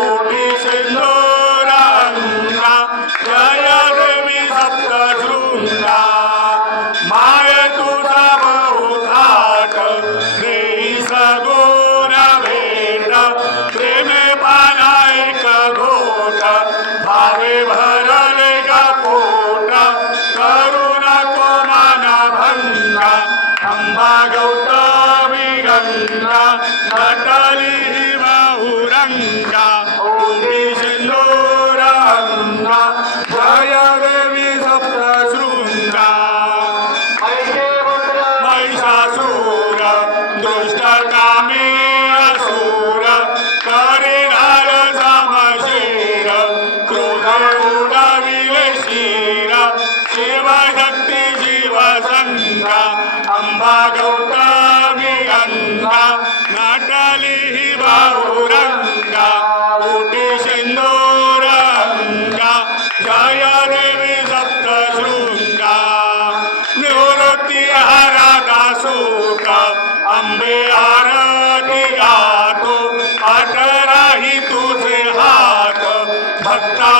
कोटी सिंदूरांगा जय देवी सप्तशृंगा माय तुझा बहुथाट देई सगुण भेट प्रेमे पाना एक घोट भावे भरले गा पोट करुण को मन भंगा अंबा गौतमी गंगा नटली बहुरंगा कोटी सिंदूरांगा जय देवी सप्तशृंगा महिषासुर दुष्ट कामी असुर करिनार समशेर क्रोध उडविले शिर शिवशक्ती जीवसंगा अंबा गौतमी गंगा नटली बहुरंगा कोटी सिंदूरांगा जय देवी सप्तशृंगा निवृत्ती हरादा सुख अंबे आरती गातो अटराही तुझे हात भक्ता